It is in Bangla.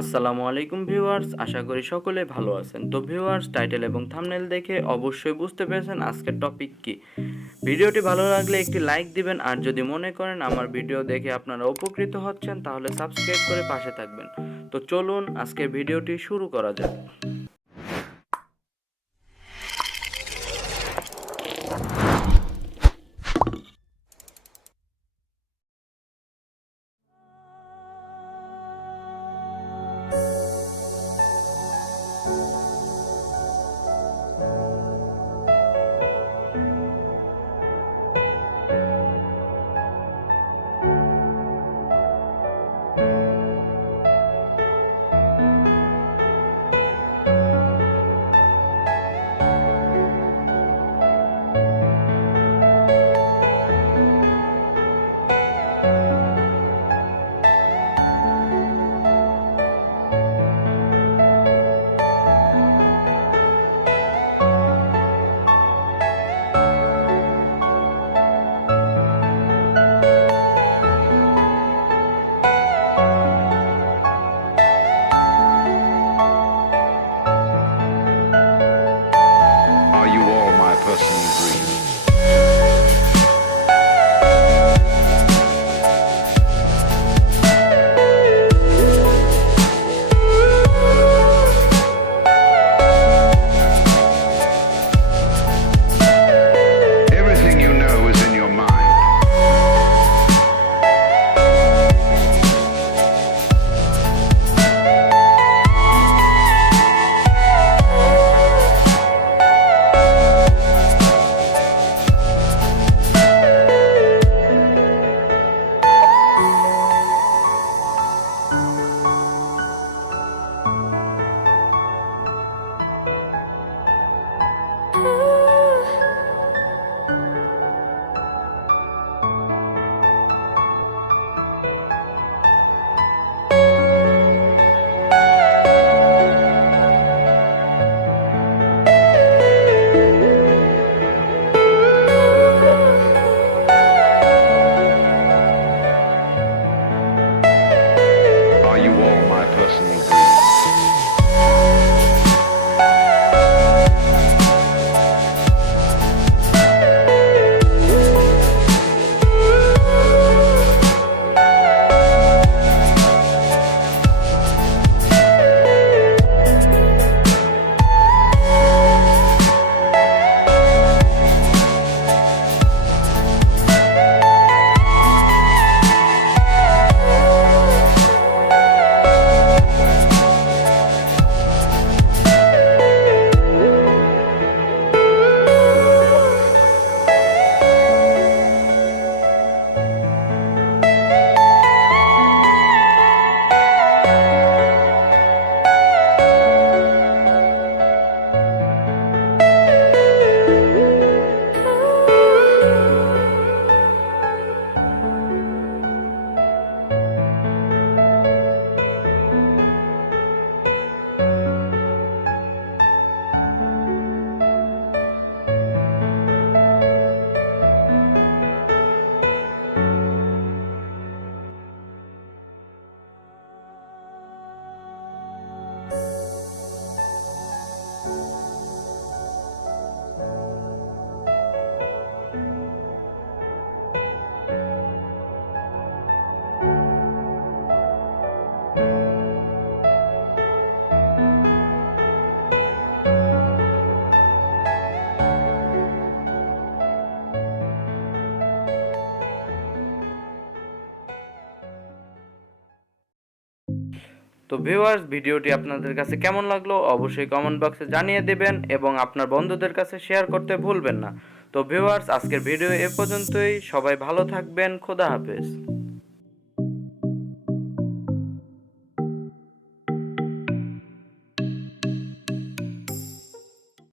আসসালামু আলাইকুম ভিউয়ার্স, আশা করি সকলে ভালো আছেন। তো ভিউয়ার্স, টাইটেল এবং থাম্বনেল দেখে অবশ্যই বুঝতে পেরেছেন আজকের টপিক কি। ভিডিওটি ভালো লাগলে একটি লাইক দিবেন, আর যদি মনে করেন আমার ভিডিও দেখে আপনারা উপকৃত হচ্ছেন তাহলে সাবস্ক্রাইব করে পাশে থাকবেন। তো চলুন আজকের ভিডিওটি শুরু করা যাক। Are you all my personal dreams? Everything you know is in your mind. Are you all my personal dreams? তো ভিউয়ার্স, ভিডিওটি আপনাদের কাছে কেমন লাগলো অবশ্যই কমেন্ট বক্সে জানিয়ে দেবেন এবং আপনার বন্ধুদের কাছে শেয়ার করতে ভুলবেন না। তো ভিউয়ার্স, আজকের ভিডিও এ পর্যন্তই। সবাই ভালো থাকবেন। খোদা হাফেজ।